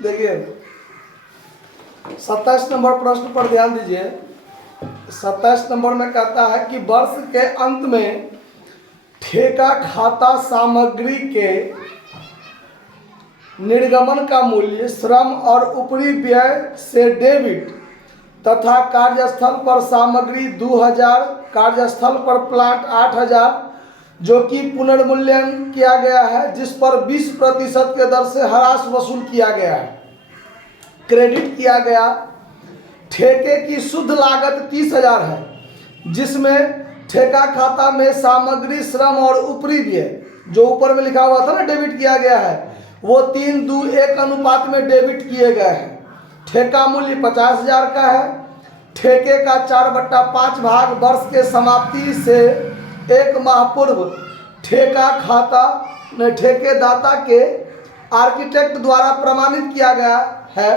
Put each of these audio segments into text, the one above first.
देखिए 27 नंबर प्रश्न पर ध्यान दीजिए। 27 नंबर में कहता है कि वर्ष के अंत में ठेका खाता सामग्री के निर्गमन का मूल्य श्रम और ऊपरी व्यय से डेबिट तथा कार्यस्थल पर सामग्री 2000, कार्यस्थल पर प्लांट 8000 जो कि पुनर्मूल्यांकन किया गया है, जिस पर 20% के दर से ह्रास वसूल किया गया है, क्रेडिट किया गया। ठेके की शुद्ध लागत 30,000 है, जिसमें ठेका खाता में सामग्री श्रम और ऊपरी व्यय जो ऊपर में लिखा हुआ था ना डेबिट किया गया है, वो 3:1 अनुपात में डेबिट किए गए हैं। ठेका मूल्य 50,000 का है। ठेके का 4/5 भाग वर्ष के समाप्ति से 1 माह पूर्व ठेका खाता ठेकेदाता के आर्किटेक्ट द्वारा प्रमाणित किया गया है।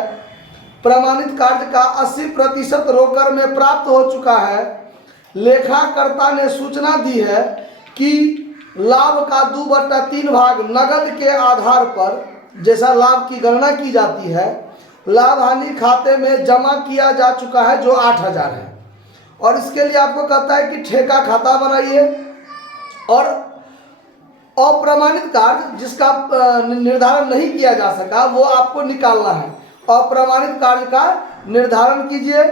प्रमाणित कार्य का 80% रोकड़ में प्राप्त हो चुका है। लेखाकर्ता ने सूचना दी है कि लाभ का 2/3 भाग नगद के आधार पर, जैसा लाभ की गणना की जाती है, लाभ हानि खाते में जमा किया जा चुका है जो 8,000 है। और इसके लिए आपको कहता है कि ठेका खाता बनाइए और अप्रमाणित कार्य जिसका निर्धारण नहीं किया जा सका वो आपको निकालना है। अप्रमाणित कार्य का निर्धारण कीजिए,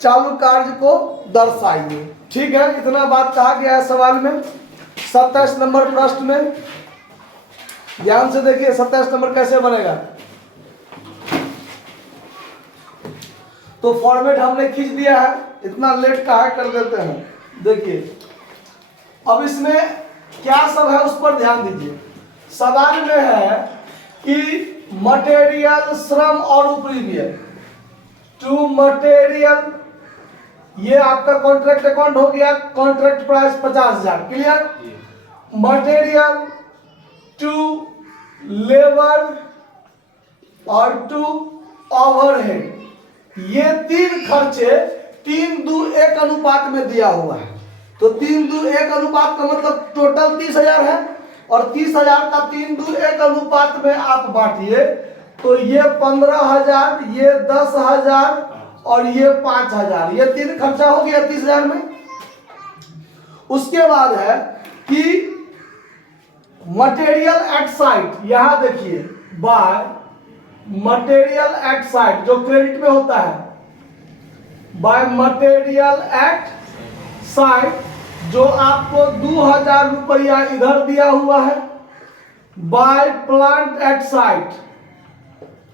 चालू कार्य को दर्शाइए। ठीक है, इतना बात कहा गया है सवाल में। 27 नंबर प्रश्न में ध्यान से देखिए 27 नंबर कैसे बनेगा। तो फॉर्मेट हमने खींच दिया है, इतना लेट कहा कर देते हैं। देखिए अब इसमें क्या सब है उस पर ध्यान दीजिए। सवाल में है कि मटेरियल श्रम और ऊपरी व्यय टू मटेरियल, ये आपका कॉन्ट्रैक्ट अकाउंट हो गया। Contract price 50,000, clear. Material to labour और टू ओवरहेड, ये 3 खर्चे 3:1 अनुपात में दिया हुआ है। तो 3:1 अनुपात का मतलब टोटल 30,000 है और 30,000 का 3:1 अनुपात में आप बांटिए तो ये 15,000, ये 10,000 और ये 5,000, ये 3 खर्चा हो गया 30,000 में। उसके बाद है कि मटेरियल एट साइट, यहां देखिए बाय मटेरियल एट साइट जो क्रेडिट में होता है, बाय मटेरियल एट साइट जो आपको 2,000 रुपया इधर दिया हुआ है। By plant at site,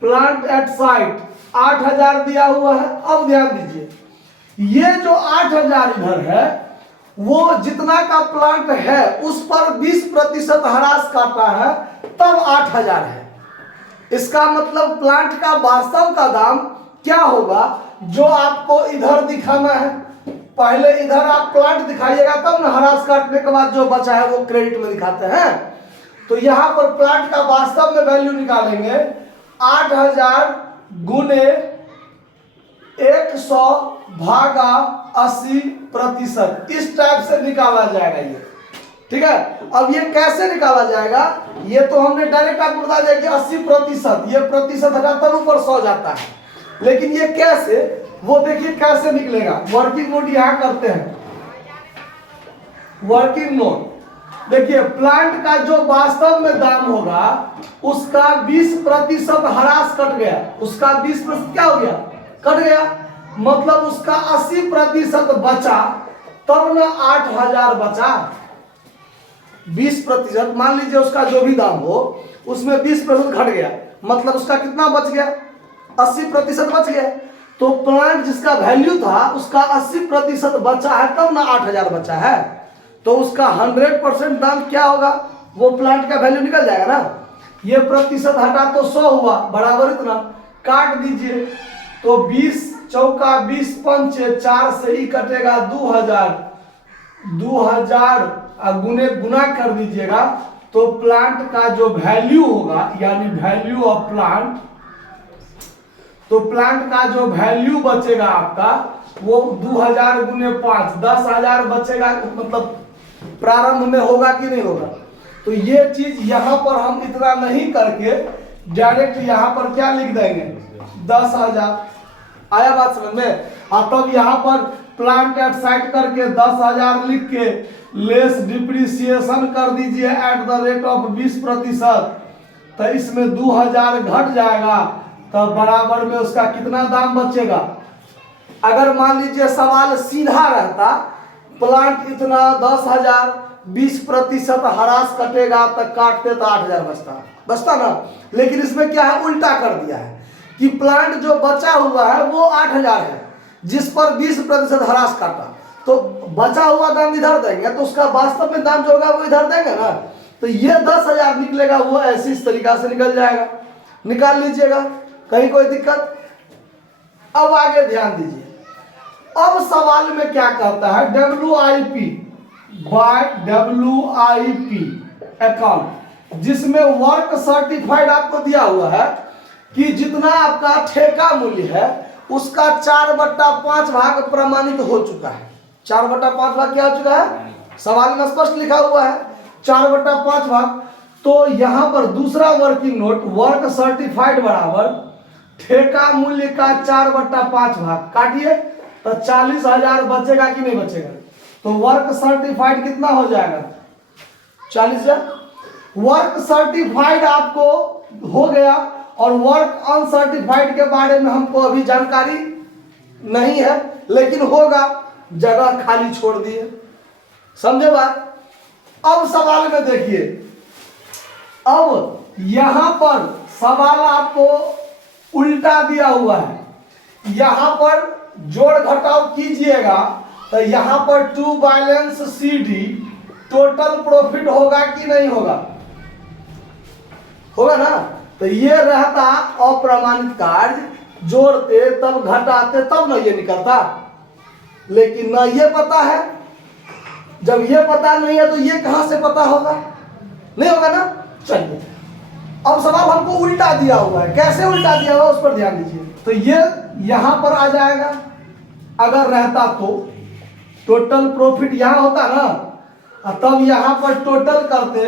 plant at site 8,000 दिया हुआ है। अब ध्यान दीजिए, ये जो 8,000 इधर है वो जितना का प्लांट है उस पर 20% ह्रास काटा है, तब 8,000 है। इसका मतलब प्लांट का वास्तव का दाम क्या होगा जो आपको इधर दिखाना है। पहले इधर आप प्लांट दिखाइएगा तब ना ह्रास काटने के बाद जो बचा है वो क्रेडिट में दिखाते हैं। तो यहां पर प्लांट का वास्तव में वैल्यू निकालेंगे 8,000 गुने 100 भागा 80%, इस टाइप से निकाला जाएगा ये। ठीक है, अब ये कैसे निकाला जाएगा, ये तो हमने डायरेक्ट आपको बता दिया कि 80%, ये प्रतिशत हटाकर ऊपर 100 जाता है। लेकिन ये कैसे, वो देखिए कैसे निकलेगा। वर्किंग नोट यहां करते हैं, वर्किंग नोट देखिए, प्लांट का जो वास्तव में दाम होगा उसका 20% ह्रास कट गया, उसका 20% क्या हो गया, कट गया। मतलब उसका 80% बचा, तब ना 8,000 बचा। 20% मान लीजिए उसका जो भी दाम हो उसमें 20% घट गया, मतलब उसका कितना बच गया, 80% बच गया। तो प्लांट जिसका वैल्यू था उसका 80% बचा है, तब ना 8,000 बचा है। तो उसका 100% दाम क्या होगा, वो प्लांट का वैल्यू निकल जाएगा ना। ये प्रतिशत हटा तो 100 हुआ, बराबर इतना काट दीजिए। तो 20 चौका 20 पंचे 4 से ही कटेगा 2,000, 2,000 गुने गुना कर दीजिएगा तो प्लांट का जो वैल्यू होगा यानी वैल्यू ऑफ प्लांट, तो प्लांट का जो वैल्यू बचेगा आपका वो 2,000 गुने 5 10,000 बचेगा। मतलब प्रारंभ में होगा कि नहीं होगा। तो ये चीज यहां पर हम इतना नहीं करके डायरेक्ट यहाँ पर क्या लिख देंगे 10,000। आया बात समझ में। और तब यहाँ पर प्लांट एट साइट करके 10,000 लिख के लेस डिप्रिसिएशन कर दीजिए एट द रेट ऑफ 20%। तो इसमें 2,000 घट जाएगा, तब बराबर में उसका कितना दाम बचेगा। अगर मान लीजिए सवाल सीधा रहता, प्लांट इतना 10,000 20% हरास कटेगा, तक काटते तो 8,000 बचता ना। लेकिन इसमें क्या है, उल्टा कर दिया है कि प्लांट जो बचा हुआ है वो 8,000 है, जिस पर 20% हरास काटा, तो बचा हुआ दाम इधर देंगे, तो उसका वास्तव में दाम जो होगा वो इधर देंगे ना। तो ये 10,000 निकलेगा, वो ऐसी इस तरीका से निकल जाएगा। निकाल लीजिएगा, कहीं कोई दिक्कत। अब आगे ध्यान दीजिए, अब सवाल में क्या कहता है, WIP बाय WIP अकाउंट, जिसमें वर्क सर्टिफाइड आपको दिया हुआ है कि जितना आपका ठेका मूल्य है उसका 4/5 भाग प्रमाणित हो चुका है। 4/5 भाग क्या हो चुका है, सवाल में स्पष्ट लिखा हुआ है 4/5 भाग। तो यहां पर दूसरा वर्किंग नोट, वर्क सर्टिफाइड बराबर ठेका मूल्य का 4/5 भाग, काटिए तो 40,000 बचेगा कि नहीं बचेगा। तो वर्क सर्टिफाइड कितना हो जाएगा, 40,000। वर्क सर्टिफाइड आपको हो गया, और वर्क अनसर्टिफाइड के बारे में हमको अभी जानकारी नहीं है, लेकिन होगा, जगह खाली छोड़ दिए। समझे बात। अब सवाल में देखिए, अब यहां पर सवाल आपको उल्टा दिया हुआ है। यहां पर जोड़ घटाव कीजिएगा तो यहां पर to balance CD total profit होगा कि नहीं होगा, होगा ना। तो ये रहता अप्रमाणित कार्य, जोड़ते तब घटाते तब ना ये निकलता, लेकिन ना ये पता है। जब ये पता नहीं है तो ये कहां से पता होगा, नहीं होगा ना। चलिए, अब सवाल हमको उल्टा दिया हुआ है, कैसे उल्टा दिया हुआ उस पर ध्यान दीजिए। तो ये यहां पर आ जाएगा, अगर रहता तो टोटल प्रॉफिट यहां होता ना, तब यहां पर टोटल करते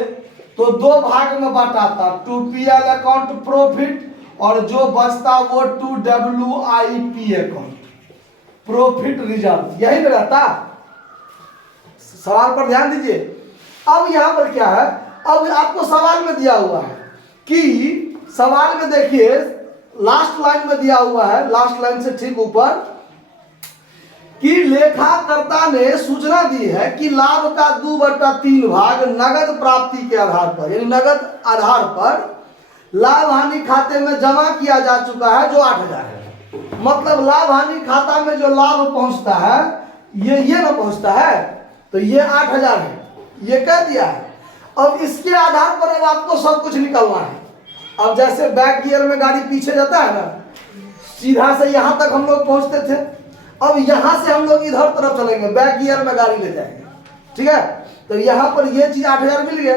तो 2 भाग में बांटाता, 2PL अकाउंट प्रॉफिट, और जो बचता वो 2WIP अकाउंट प्रॉफिट रिजर्व, यही में रहता। सवाल पर ध्यान दीजिए। अब यहां पर क्या है, अब आपको सवाल में दिया हुआ है कि सवाल में देखिए लास्ट लाइन में दिया हुआ है, लास्ट लाइन से ठीक ऊपर, कि लेखाकर्ता ने सूचना दी है कि लाभ का 2/3 भाग नगद प्राप्ति के आधार पर, यानी नगद आधार पर लाभ हानि खाते में जमा किया जा चुका है, जो 8,000 है। मतलब लाभ हानि खाता में जो लाभ पहुंचता है ये ना पहुंचता है, तो ये 8,000 है, ये कह दिया है। अब इसके आधार पर अब आपको सब कुछ निकलना है। अब जैसे बैक गियर में गाड़ी पीछे जाता है ना, सीधा से यहां तक हम लोग पहुंचते थे, अब यहां से हम लोग इधर तरफ चलेंगे, बैक गियर में गाड़ी ले जाएंगे, ठीक है। तो यहां पर ये चीज 8,000 मिल गया।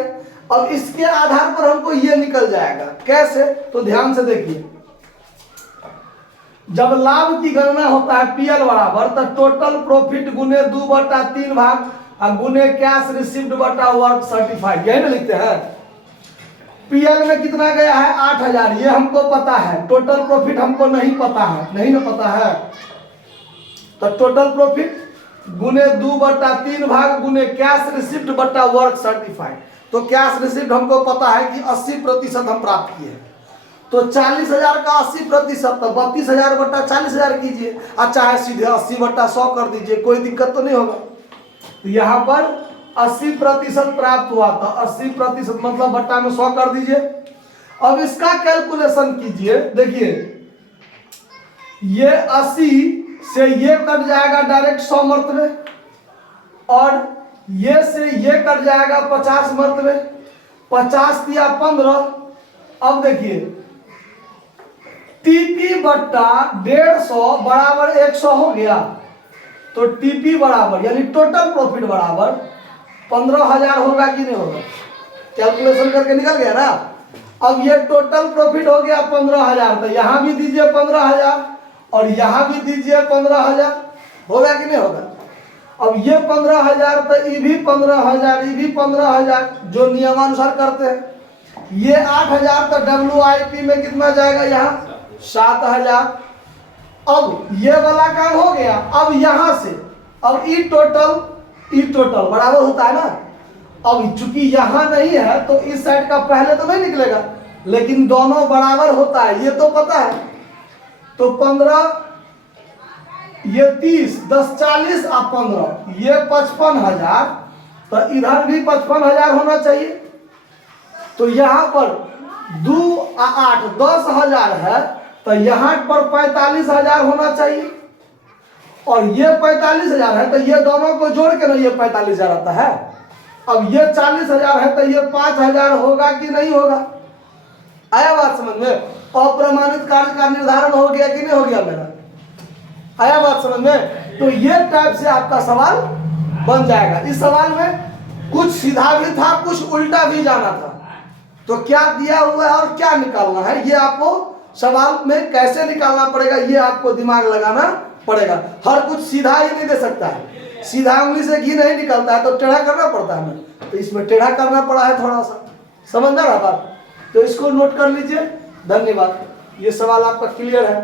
अब इसके आधार पर हमको ये निकल जाएगा, कैसे, तो ध्यान से देखिए। जब लाभ की गणना होता है PL बराबर, तो टोटल प्रॉफिट गुने 2/3 भाग और गुने कैश रिसीव्ड बटा वर्क सर्टिफाइड, यही ना लिखते हैं। PL में कितना गया है 8,000, ये हमको पता है। टोटल प्रॉफिट हमको नहीं पता है, नहीं ना पता है, तो टोटल प्रॉफिट गुने 2/3 भाग गुने कैश रिसिप्ट बटा वर्क सर्टिफाइड। तो कैश रिसिप्ट हमको पता है कि 80% हम प्राप्त किए, तो 40,000 का 80%, तो 32,000 बटा 40,000 कीजिए, अच्छा है सीधे 80/100 कर दीजिए, कोई दिक्कत तो नहीं होगा। तो यहाँ पर 80% प्राप्त हुआ, तो 80% मतलब बट्टा में 100 कर दीजिए। अब इसका कैलकुलेशन कीजिए, देखिए ये 80 से ये कट जाएगा डायरेक्ट 100 मरतबे, और ये से ये कट जाएगा 50 मरतबे, 50 दिया 15। अब देखिए TP बट्टा 150 बराबर 100 हो गया, तो TP बराबर यानी टोटल प्रॉफिट बराबर 15,000 होगा कि नहीं होगा, कैलकुलेशन करके निकल गया ना। अब ये टोटल प्रॉफिट हो गया 15,000, तो यहां भी दीजिए 15,000 और यहां भी दीजिए 15,000, होगा कि नहीं होगा। अब ये 15,000, तो ये भी 15,000, ये भी 15,000, जो नियमानुसार करते हैं। ये 8000 तो WIP में कितना जाएगा यहाँ 7000। अब ये वाला काम हो गया। अब यहाँ से अब ई टोटल बराबर होता है ना। अब चूंकि यहाँ नहीं है तो इस साइड का पहले तो नहीं निकलेगा, लेकिन दोनों बराबर होता है, ये तो पता है। तो 15 ये 30 10 40 और 15 ये 55,000, तो इधर भी 55,000 होना चाहिए। तो यहाँ पर 2 और 8 10,000 है, तो यहाँ पर 45,000 होना चाहिए। और ये 45,000 है, तो ये दोनों को जोड़ के ना ये 45,000 आता है। अब ये 40,000 है, तो ये 5,000 होगा कि नहीं होगा? आया बात समझ में? अप्रमाणित कार्य का निर्धारण हो गया कि नहीं हो गया मेरा? आया बात समझ में? तो ये टाइप से आपका सवाल बन जाएगा। इस सवाल में कुछ सीधा भी था, कुछ उल्टा भी जाना था। तो क्या दिया हुआ है और क्या निकालना है, ये आपको सवाल में कैसे निकालना पड़ेगा, ये आपको दिमाग लगाना पड़ेगा। हर कुछ सीधा ही नहीं दे सकता है। सीधा उंगली से घी नहीं निकलता है, तो टेढ़ा करना पड़ता है ना। तो इसमें टेढ़ा करना पड़ा है थोड़ा सा, समझ रहा बात? तो इसको नोट कर लीजिए। धन्यवाद। ये सवाल आपका क्लियर है।